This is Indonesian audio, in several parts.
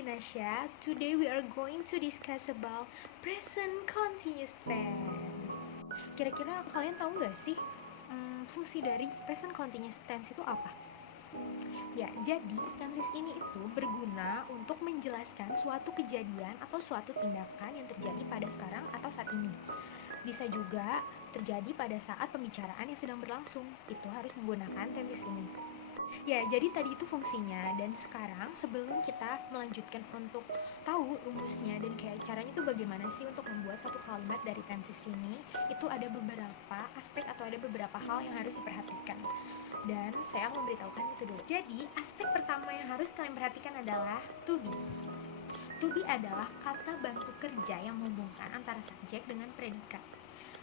Nasha. Today we are going to discuss about present continuous tense. Kira-kira kalian tahu nggak sih fungsi dari present continuous tense itu apa? Ya, jadi tenses ini itu berguna untuk menjelaskan suatu kejadian atau suatu tindakan yang terjadi pada sekarang atau saat ini. Bisa juga terjadi pada saat pembicaraan yang sedang berlangsung. Itu harus menggunakan tenses ini. Ya, jadi tadi itu fungsinya. Dan sekarang sebelum kita melanjutkan untuk tahu rumusnya dan kayak caranya itu bagaimana sih untuk membuat satu kalimat dari tenses ini, itu ada beberapa aspek atau ada beberapa hal yang harus diperhatikan. Dan saya memberitahukan itu dulu. Jadi, aspek pertama yang harus kalian perhatikan adalah to be. To be adalah kata bantu kerja yang menghubungkan antara subjek dengan predikat,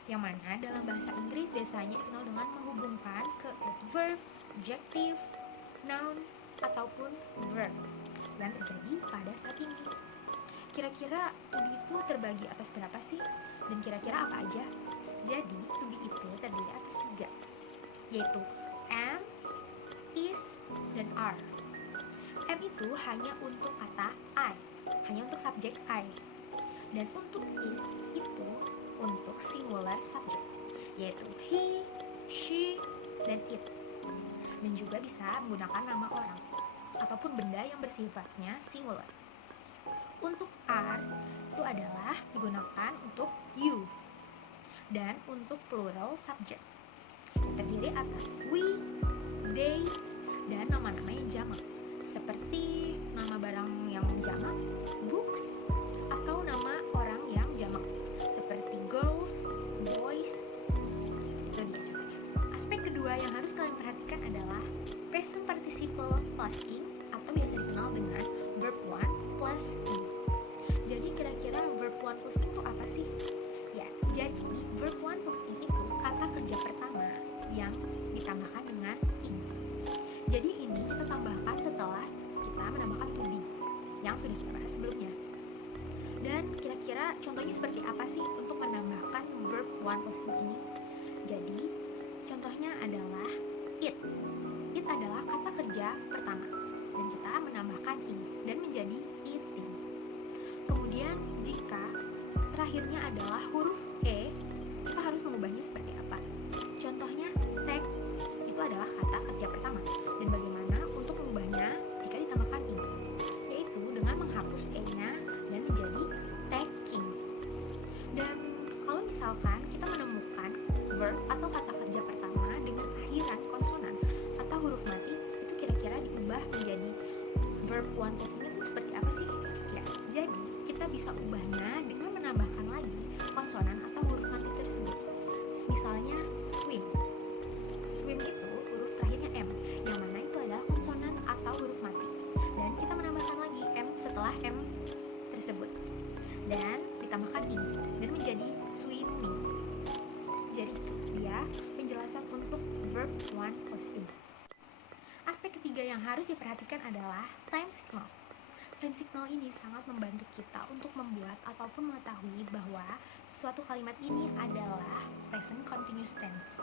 yang mana dalam bahasa Inggris biasanya dikenal dengan menghubungkan ke adverb, adjective, noun, ataupun verb yang terjadi pada saat ini. Kira-kira to be itu terbagi atas berapa sih? Dan kira-kira apa aja? Jadi, to be itu terdiri atas 3, yaitu am, is, dan are. Am itu hanya untuk kata I, hanya untuk subjek I. Dan untuk is itu untuk singular subject, yaitu he, she, dan it. Dan juga bisa menggunakan nama orang ataupun benda yang bersifatnya singular. Untuk are itu adalah digunakan untuk you. Dan untuk plural subject terdiri atas we, they, dan nama-nama yang jamak, seperti nama barang yang jamak, books, atau nama orang yang jamak, seperti girls, boys. Itu dia contohnya. Aspek kedua yang harus kalian perhatikan adalah present participle plus ing, atau biasa dikenal dengan verb 1 plus ing. Jadi kira-kira verb 1 plus ing itu apa sih? Ya, jadi verb 1 plus ing itu kata kerja pertama yang ditambahkan dengan ing. Jadi ini kita tambahkan setelah kita menambahkan to be yang sudah kita bahas sebelumnya. Dan kira-kira contohnya seperti apa sih untuk menambahkan verb 1 plus ing ini? Jadi contohnya adalah it. It adalah kata kerja pertama dan kita menambahkan ing dan menjadi eating. Kemudian jika terakhirnya adalah huruf e, kita harus mengubahnya seperti apa? Contohnya take, itu adalah kata kerja pertama. Dan bagaimana untuk mengubahnya jika ditambahkan ing? Yaitu dengan menghapus e-nya dan menjadi taking. Dan kalau misalkan kita menemukan verb atau kata kerja pertama dengan akhiran konsonan atau huruf mati, itu kira-kira diubah menjadi verb 1 plus ing itu seperti apa sih? Ya, jadi kita bisa ubahnya dengan menambahkan lagi konsonan atau huruf mati tersebut. Misalnya swim. Swim itu huruf terakhirnya m, yang mana itu adalah konsonan atau huruf mati. Dan kita menambahkan lagi m setelah m tersebut. Dan ditambahkan ing dan menjadi swimming. Jadi dia penjelasan untuk verb 1 plus ing. Aspek ketiga yang harus diperhatikan adalah time signal. Time signal ini sangat membantu kita untuk membuat ataupun mengetahui bahwa suatu kalimat ini adalah present continuous tense.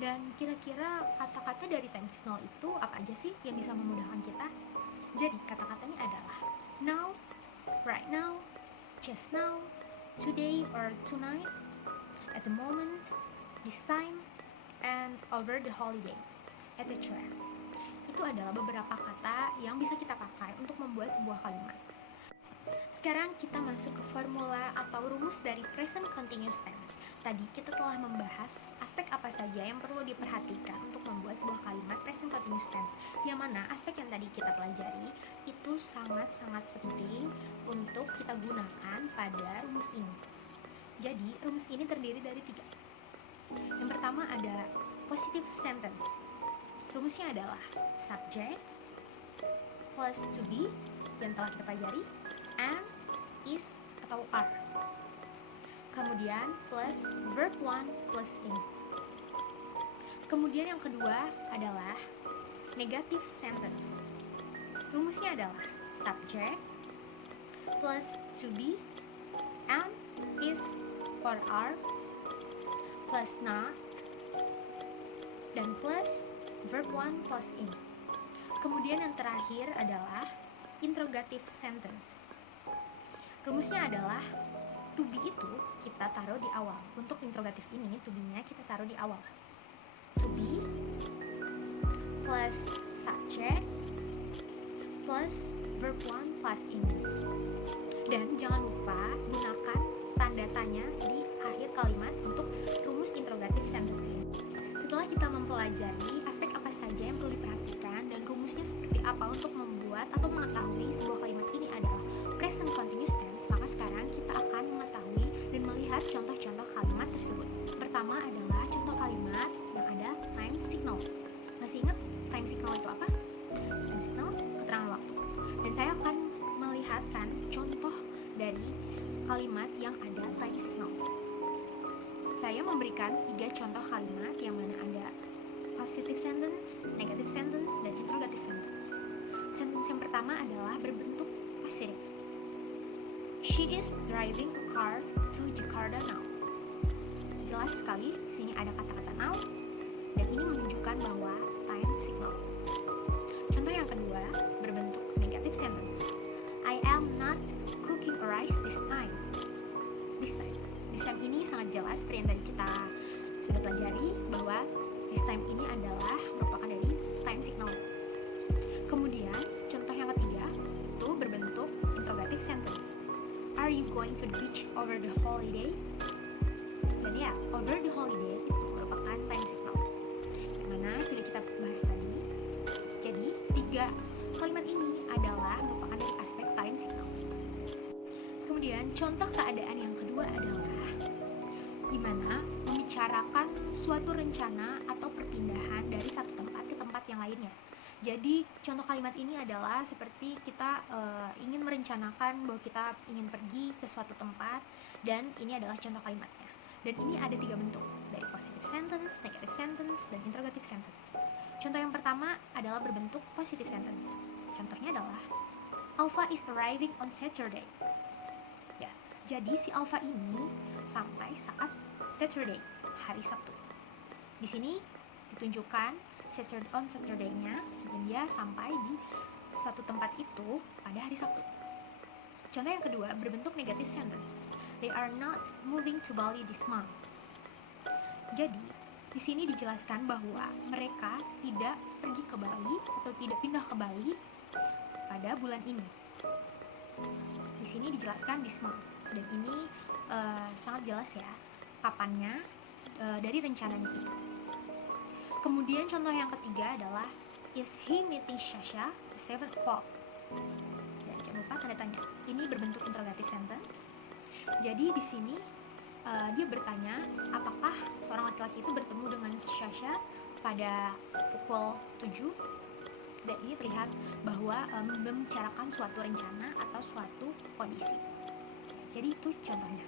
Dan kira-kira kata-kata dari time signal itu apa aja sih yang bisa memudahkan kita? Jadi kata-katanya adalah now, right now, just now, today or tonight, at the moment, this time, and over the holiday, etc. Itu adalah beberapa kata yang bisa kita pakai untuk membuat sebuah kalimat. Sekarang kita masuk ke formula atau rumus dari present continuous tense. Tadi kita telah membahas aspek apa saja yang perlu diperhatikan untuk membuat sebuah kalimat present continuous tense, yang mana aspek yang tadi kita pelajari itu sangat-sangat penting untuk kita gunakan pada rumus ini. Jadi rumus ini terdiri dari 3. Yang pertama ada positive sentence. Rumusnya adalah subject plus to be yang telah kita pelajari, and, is, atau are. Kemudian plus verb 1 plus ing. Kemudian yang kedua adalah negative sentence. Rumusnya adalah subject plus to be, and, is, or are, plus not, dan plus verb 1 plus ing. Kemudian yang terakhir adalah interrogative sentence. Rumusnya adalah to be itu kita taruh di awal. Untuk interrogatif ini, to be-nya kita taruh di awal. To be plus subject plus verb 1 plus ing. Dan jangan lupa gunakan tanda tanya di akhir kalimat untuk rumus interrogative sentence ini. Setelah kita mempelajari aspek apa saja yang perlu diperhatikan dan rumusnya seperti apa untuk membuat atau mengetahui sebuah kalimat ini adalah present continuous tense, maka sekarang kita akan mengetahui dan melihat contoh-contoh kalimat tersebut. Pertama adalah contoh kalimat yang ada time signal. Masih ingat time signal itu apa? Time signal, keterangan waktu. Dan saya akan melihatkan contoh dari kalimat yang ada time signal. Saya memberikan 3 contoh kalimat yang mana ada positive sentence, negative sentence, dan interrogative sentence. Sentence yang pertama adalah berbentuk positif. She is driving a car to Jakarta now. Jelas sekali, di sini ada kata-kata now, dan ini menunjukkan bahwa time signal. Contoh yang kedua berbentuk negative sentence. I am not cooking a rice this time. This time ini sangat jelas seperti yang tadi kita sudah pelajari bahwa this time ini adalah merupakan dari time signal. Kemudian contoh yang ketiga itu berbentuk interrogative sentence. Are you going to the beach over the holiday? Dan ya, over the holiday itu merupakan time signal yang mana sudah kita bahas tadi. Jadi 3 kalimat ini adalah merupakan dari aspek time signal. Kemudian contoh keadaan yang kedua adalah di mana membicarakan suatu rencana atau perpindahan dari satu tempat ke tempat yang lainnya. Jadi contoh kalimat ini adalah seperti kita ingin merencanakan bahwa kita ingin pergi ke suatu tempat, dan ini adalah contoh kalimatnya. Dan ini ada 3 bentuk, dari positive sentence, negative sentence, dan interrogative sentence. Contoh yang pertama adalah berbentuk positive sentence. Contohnya adalah Alpha is arriving on Saturday. Ya, jadi si Alpha ini sampai saat Saturday, hari Sabtu. Di sini ditunjukkan on Saturday-nya, dan dia sampai di satu tempat itu pada hari Sabtu. Contoh yang kedua berbentuk negative sentence. They are not moving to Bali this month. Jadi di sini dijelaskan bahwa mereka tidak pergi ke Bali atau tidak pindah ke Bali pada bulan ini. Di sini dijelaskan this month, dan ini sangat jelas ya kapannya dari rencananya itu. Kemudian contoh yang ketiga adalah is he meeting Shasha 7 o'clock? Dan jangan lupa tanda tanya. Ini berbentuk interrogative sentence. Jadi di sini dia bertanya apakah seorang laki-laki itu bertemu dengan Shasha pada pukul 7. Dan ini terlihat bahwa membicarakan suatu rencana atau suatu kondisi. Jadi itu contohnya.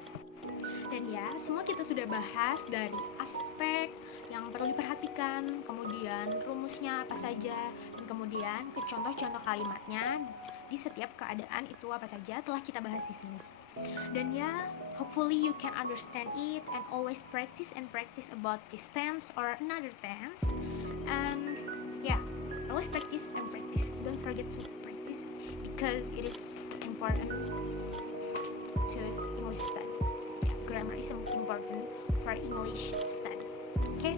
Dan ya, semua kita sudah bahas dari aspek yang perlu diperhatikan, kemudian rumusnya apa saja, dan kemudian ke contoh-contoh kalimatnya di setiap keadaan itu apa saja telah kita bahas di sini. Dan ya, hopefully you can understand it and always practice about this tense or another tense. And yeah, always practice and practice. Don't forget to practice because it is important to English study. Yeah, grammar is important for English study. Okay?